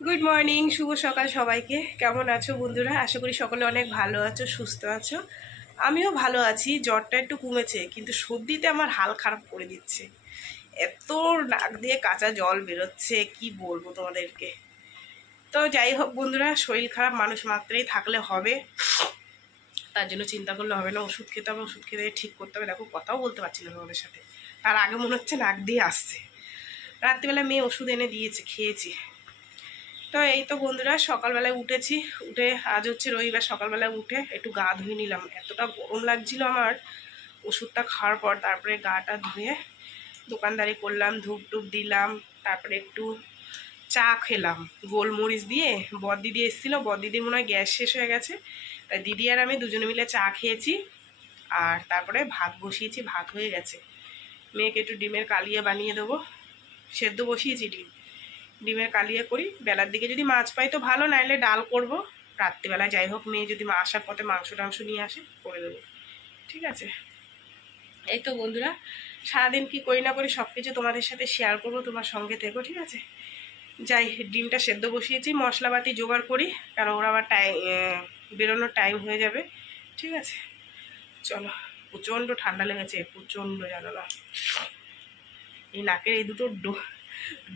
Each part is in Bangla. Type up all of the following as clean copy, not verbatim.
গুড মর্নিং, শুভ সকাল সবাইকে। কেমন আছো বন্ধুরা? আশা করি সকলে অনেক ভালো আছো, সুস্থ আছো। আমিও ভালো আছি। জ্বরটা একটু কমেছে, কিন্তু সর্দিতে আমার হাল খারাপ করে দিচ্ছে। এত নাক দিয়ে কাঁচা জল বেরোচ্ছে, কি বলবো তোমাদেরকে। তো যাই হোক বন্ধুরা, শরীর খারাপ মানুষ মাত্রেই থাকলে হবে, তার জন্য চিন্তা করলে হবে না। ওষুধ খেতে হবে, ওষুধ খেতে ঠিক করতে হবে। দেখো, কথাও বলতে পারছি না তোমাদের সাথে, তার আগে মনে হচ্ছে নাক দিয়ে আসছে। রাত্রিবেলা মেয়ে ওষুধ এনে দিয়েছে, খেয়েছি। তো এই তো বন্ধুরা, সকালবেলায় উঠেছি। উঠে আজ হচ্ছে রবিবার, সকালবেলায় উঠে একটু গা ধুয়ে নিলাম। এতটা গরম লাগছিল আমার ওষুধটা খাওয়ার পর। তারপরে গাটা ধুয়ে দোকানদারি করলাম, ধূপ টুপ দিলাম। তারপরে একটু চা খেলাম গোলমরিচ দিয়ে। বড়দিদি এসেছিলো, বড়দিদির মনে হয় গ্যাস শেষ হয়ে গেছে, তাই দিদি আর আমি দুজনে মিলে চা খেয়েছি। আর তারপরে ভাত বসিয়েছি, ভাত হয়ে গেছে। মেয়েকে একটু ডিমের কালিয়া বানিয়ে দেবো। সেদ্ধ বসিয়েছি ডিমের কালিয়া করি। বেলার দিকে যদি মাছ পাই তো ভালো, নাইলে ডাল করব। রাত্রিবেলা যাই হোক, মেয়ে যদি আসার পথে মাংস টাংস নিয়ে আসে, করে দেবো। ঠিক আছে। এই তো বন্ধুরা, সারাদিন কি করি না করি সব কিছু তোমাদের সাথে শেয়ার করবো, তোমার সঙ্গে থেকো। ঠিক আছে। যাই, ডিমটা সেদ্ধ বসিয়েছি, মশলাপাতি জোগাড় করি, কারণ ওরা আবার বেরোনোর টাইম হয়ে যাবে। ঠিক আছে, চলো। প্রচণ্ড ঠান্ডা লেগেছে, প্রচণ্ড, জানো না, এই নাকের এই দুটো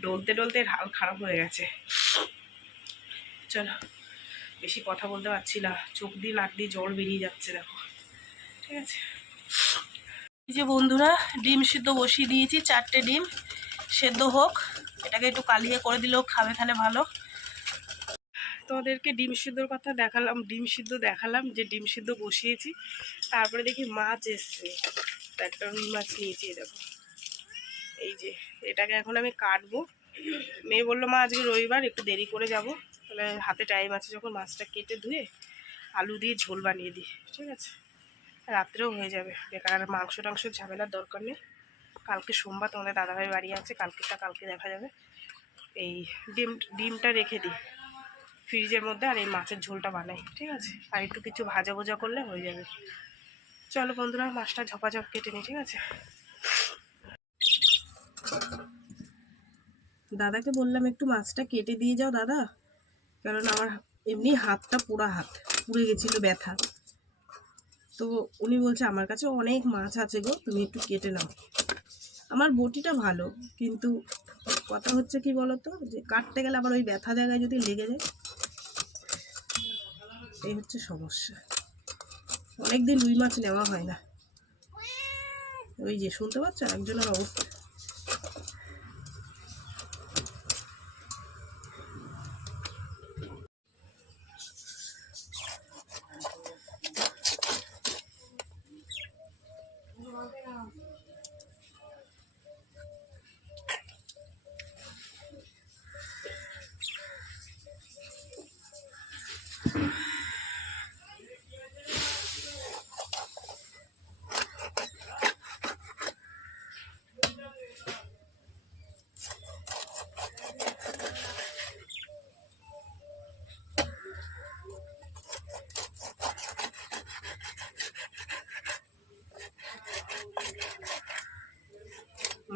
ডলতে ডলতে হাল খারাপ হয়ে গেছে। চলো, বেশি কথা বলতে পারছি না, চোখ দিয়ে নাক দিয়ে জল বেরিয়ে যাচ্ছে, দেখো। ঠিক আছে। এই যে বন্ধুরা, ডিম সিদ্ধ বসিয়ে দিয়েছি, 4টে ডিম সেদ্ধ হোক। এটাকে একটু কালিয়ে করে দিলেও খাবে, খালে ভালো। তোমাদেরকে ডিম সিদ্ধর কথা দেখালাম, যে ডিম সিদ্ধ বসিয়েছি। তারপরে দেখি মাছ এসছে, একটা রুই মাছ নিয়েছি, দেখো। এই যে, এটাকে এখন আমি কাটবো। মেয়ে বললো, মা আজকে রবিবার, একটু দেরি করে যাব, তাহলে হাতে টাইম আছে যখন মাছটা কেটে ধুয়ে আলু দিয়ে ঝোল বানিয়ে দিই। ঠিক আছে, রাত্রেও হয়ে যাবে, বেকার মাংস টাংস ঝামেলার দরকার নেই। কালকে সোমবার, তোমাদের দাদাভাই বাড়ি আছে, কালকে দেখা যাবে। এই ডিমটা রেখে দিই ফ্রিজের মধ্যে, আর এই মাছের ঝোলটা বানাই। ঠিক আছে, আর একটু কিছু ভাজা ভোজা করলে হয়ে যাবে। চলো বন্ধুরা, মাছটা ঝপাঝপ কেটে নিই। ঠিক আছে। দাদাকে বললাম একটু মাছটা কেটে দিয়ে যাও দাদা, কারণ আমার এমনি হাতটা পুড়ে গেছিলো, ব্যথা। তো উনি বলছে, আমার কাছে অনেক মাছ আছে গো, তুমি একটু কেটে নাও। আমার বটিটা ভালো, কিন্তু কথা হচ্ছে কি বলতো, যে কাটতে গেলে আবার ওই ব্যথা জায়গায় যদি লেগে যায়, এই হচ্ছে সমস্যা। অনেকদিন রুই মাছ নেওয়া হয় না। ওই যে শুনতে পাচ্ছ একজনের অবস্থা।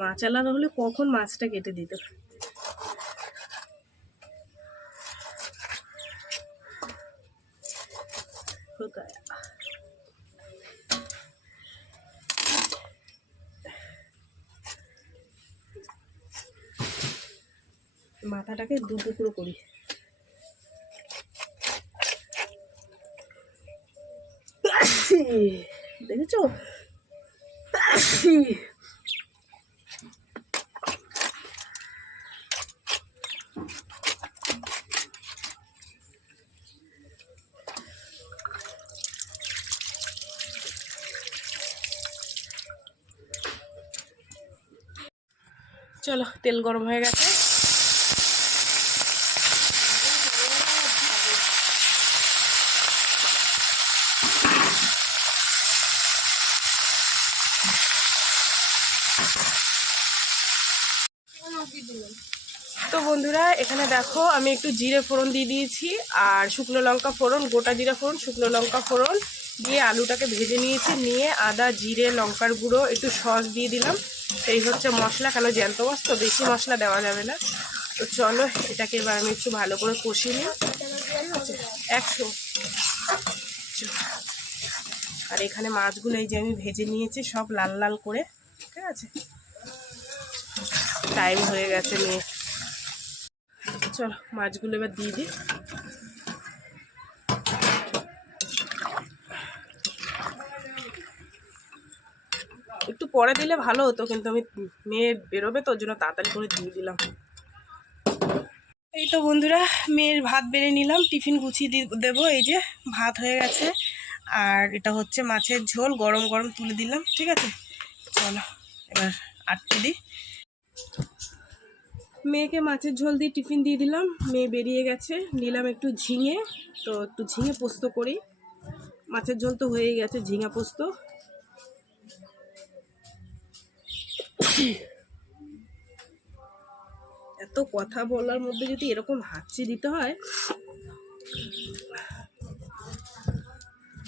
মাছ আলাদা হলে কখন মাছটা কেটে দিত। মাথাটাকে দু টুকরো করি। দেখেছো, চলো, তেল গরম হয়ে গেছে। তো বন্ধুরা, এখানে দেখো, আমি একটু জিরে ফোড়ন দিয়ে দিয়েছি, আর শুকনো লঙ্কা ফোড়ন, গোটা জিরা ফোড়ন, শুকনো লঙ্কা ফোড়ন দিয়ে আলুটাকে ভেজে নিয়েছি। নিয়ে আদা, জিরে, লঙ্কার গুঁড়ো, একটু সস দিয়ে দিলাম। এই হচ্ছে মশলা, কেন জ্যান্ত মাছ তো বেশি মশলা দেওয়া যাবে না। তো চলো এটাকে এবার আমি একটু ভালো করে কষিয়ে নিই। 100। আর এখানে মাছগুলো এই যে আমি ভেজে নিয়েছি সব লাল লাল করে, ঠিক আছে। টাইম হয়ে গেছে নিয়ে, চলো মাছগুলো এবার দিয়ে দিই। একটু পরে দিলে ভালো হতো, কিন্তু আমি মেয়ে বেরোবে তো, ওর জন্য তাড়াতাড়ি করে দিয়ে দিলাম। এই তো বন্ধুরা মেয়ের ভাত বেড়ে নিলাম, টিফিন গুছিয়ে দেবো। এই যে ভাত হয়ে গেছে, আর এটা হচ্ছে মাছের ঝোল, গরম গরম তুলে দিলাম, ঠিক আছে। চলো এবার আটকে দিই। মেয়েকে মাছের ঝোল দিয়ে টিফিন দিয়ে দিলাম, মেয়ে বেরিয়ে গেছে। নিলাম একটু ঝিঙে, তো একটু ঝিঙে পোস্ত করি। মাছের ঝোল তো হয়েই গেছে, ঝিঙা পোস্ত। এত কথা বলার মধ্যে যদি এরকম হাঁচি দিতে হয়,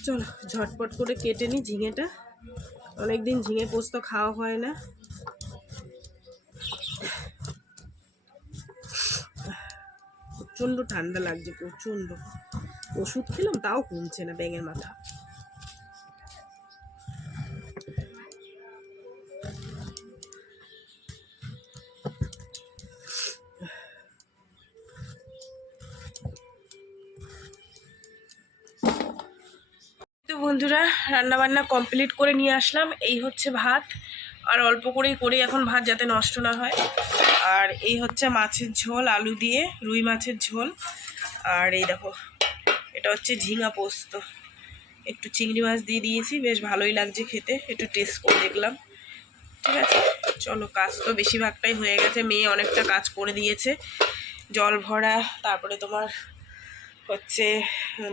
চলো ঝটপট করে কেটে নিই ঝিঙেটা। অনেকদিন ঝিঙে পোস্ত খাওয়া হয় না। প্রচণ্ড ঠান্ডা লাগছে, প্রচণ্ড। ওষুধ খেলাম তাও কমছে না ব্যাঙের মাথা। তো বন্ধুরা রান্নাবান্না কমপ্লিট করে নিয়ে আসলাম। এই হচ্ছে ভাত, আর অল্প করেই করি এখন ভাত, যাতে নষ্ট না হয়। আর এই হচ্ছে মাছের ঝোল, আলু দিয়ে রুই মাছের ঝোল। আর এই দেখো এটা হচ্ছে ঝিঙা পোস্ত, একটু চিংড়ি মাছ দিয়ে দিয়েছি, বেশ ভালোই লাগছে খেতে। একটু টেস্ট করে দেখলাম, ঠিক আছে। চলো কাজ তো বেশিরভাগটাই হয়ে গেছে, মেয়ে অনেকটা কাজ করে দিয়েছে। জল ভরা, তারপরে তোমার হচ্ছে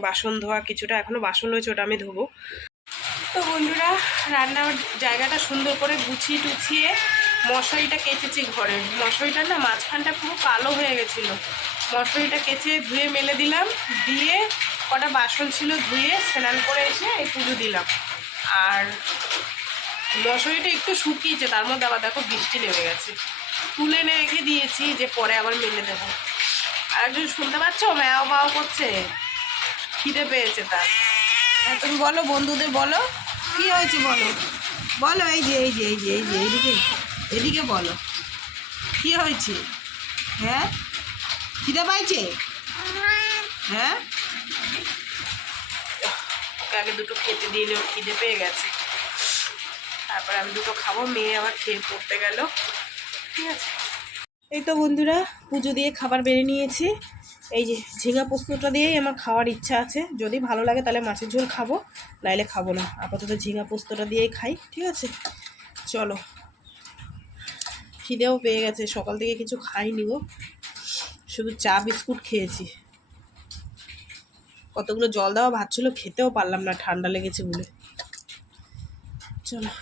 বাসন ধোয়া, কিছুটা এখনও বাসন রয়েছে, ওটা আমি ধোবো। তো বন্ধুরা রান্নার জায়গাটা সুন্দর করে গুছিয়ে টুছিয়ে মশারিটা কেচেছি ঘরে। মশারিটা না মাঝখানটা পুরো কালো হয়ে গেছিলো। মশারিটা কেচে ধুয়ে মেলে দিলাম, দিয়ে কটা বাসন ছিল ধুয়ে স্নান করে এসে এই পুজো দিলাম। আর মশারিটা একটু শুকিয়েছে, তার মধ্যে আবার দেখো বৃষ্টি নেমে গেছে। তুলে এনে রেখে দিয়েছি যে পরে আবার মেলে দেবো। আর একজন শুনতে পাচ্ছ ম্যাও ম্যাও করছে, খিদে পেয়েছে তার। হ্যাঁ তুমি বলো, বন্ধুদের বলো কি হয়েছে, বলো বলো। এই যে এই যে এই যে এই যে এইদিকে এদিকে বলো কি হয়েছে। হ্যাঁ খিদে পাইছে, হ্যাঁ আগে দুটো খেতে দিলে ওর খিদে পেয়ে গেছে, তারপরে আমি দুটো খাবো, মেয়ে আবার খেয়ে পড়তে গেল, ঠিক আছে। এই তো বন্ধুরা পুজো দিয়ে খাবার বেড়ে নিয়েছি। এই যে ঝিঙা পোস্তটা দিয়েই আমার খাওয়ার ইচ্ছা আছে, যদি ভালো লাগে তাহলে মাছের ঝোল খাবো, নাইলে খাবো না। আপাতত ঝিঙা পোস্তটা দিয়েই খাই, ঠিক আছে। চলো খিদেও পেয়ে গেছে, সকাল থেকে কিছু খাইনি গো, শুধু চা বিস্কুট খেয়েছি। কতগুলো জল দেওয়া ভাত ছিল, খেতেও পারলাম না, ঠান্ডা লেগেছে বলে। চলো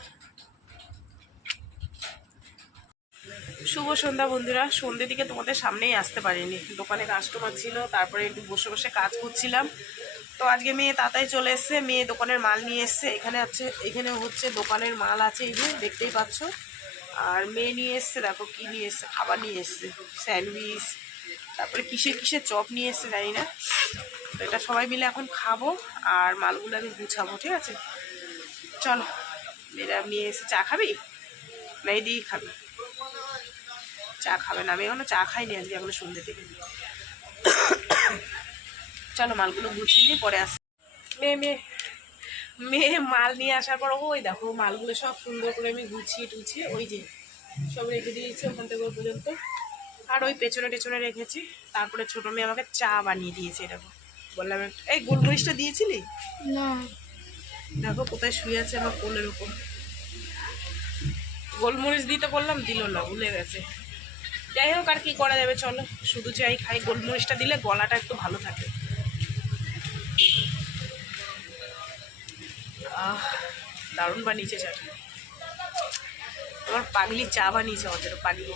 শুভ সন্ধ্যা বন্ধুরা। সন্ধ্যের দিকে তোমাদের সামনেই আসতে পারিনি, দোকানে কাস্টমার ছিল, তারপরে একটু বসে বসে কাজ করছিলাম। তো আজকে মেয়ে তাড়াতাড়ি চলে এসছে, মেয়ে দোকানের মাল নিয়ে এসছে। এখানে হচ্ছে দোকানের মাল আছে, এই যে দেখতেই পাচ্ছ। আর মেয়ে নিয়ে এসছে, দেখো কি নিয়ে এসছে, খাবার নিয়ে এসছে, স্যান্ডউইচ, তারপরে কিসের কিসের চপ নিয়ে এসছে জানি না। তো এটা সবাই মিলে এখন খাবো, আর মালগুলো আমি গুছাবো, ঠিক আছে। চলো মেয়েরা নিয়ে এসে, চা খাবি না দিয়েই খাবি? চা খাবে না, আমি এখনো চা খাইনি আজকে, এখনো সন্ধ্যে থেকে। চলো মালগুলো গুছিয়ে নিয়ে পরে আসি। মেয়ে মাল নিয়ে আসার পর ওই দেখো মালগুলো সব সুন্দর করে আমি গুছিয়ে টুছিয়ে ওই যে সব রেখে দিয়েছি ওখান থেকে ওই পর্যন্ত। আর ওই পেছনে টেছনে রেখেছি। তারপরে ছোটো মেয়ে আমাকে চা বানিয়ে দিয়েছে, এরকম বললাম। এই গোলমরিচটা দিয়েছিলি না? দেখো কোথায় শুয়ে আছে আমার কোলের উপর। গোলমরিচ দিতে বললাম, দিল না, ভুলে গেছে। যাই হোক আর কি করা যাবে, চলো শুধু চাই খাই। গোলমরিচটা দিলে গলাটা একটু ভালো থাকে। দারুণ বানিয়েছে চাটা, আমার পাগলি চা বানিয়েছে আমাদের পাগলি।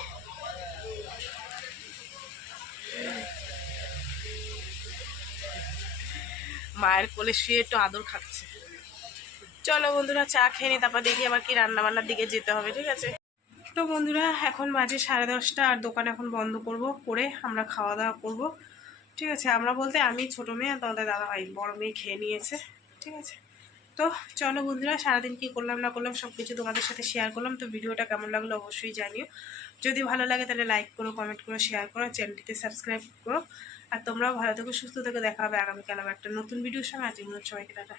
মায়ের কোলে শুয়ে একটু আদর খাচ্ছে। চলো বন্ধুরা চা খেয়ে নি, তারপর দেখি আবার কি রান্না বান্নার দিকে যেতে হবে, ঠিক আছে। তো বন্ধুরা এখন বাজে 10:30 আর দোকান এখন বন্ধ করব, করে আমরা খাওয়া দাওয়া করব। ঠিক আছে, আমরা বলতে আমি, ছোটো মেয়ে আর তোমাদের দাদা ভাই, বড় মেয়ে খেয়ে নিয়েছে। ঠিক আছে, তো চলো বন্ধুরা, সারাদিন কী করলাম না করলাম সব কিছু তোমাদের সাথে শেয়ার করলাম। তো ভিডিওটা কেমন লাগলো অবশ্যই জানিও। যদি ভালো লাগে তাহলে লাইক করো, কমেন্ট করো, শেয়ার করো, চ্যানেলটিতে সাবস্ক্রাইব করো। আর তোমরাও ভালো থেকো, সুস্থ থেকো। দেখা হবে আগামীকাল আবার একটা নতুন ভিডিওর সঙ্গে। আজকের মতো সবাইকে টাটা।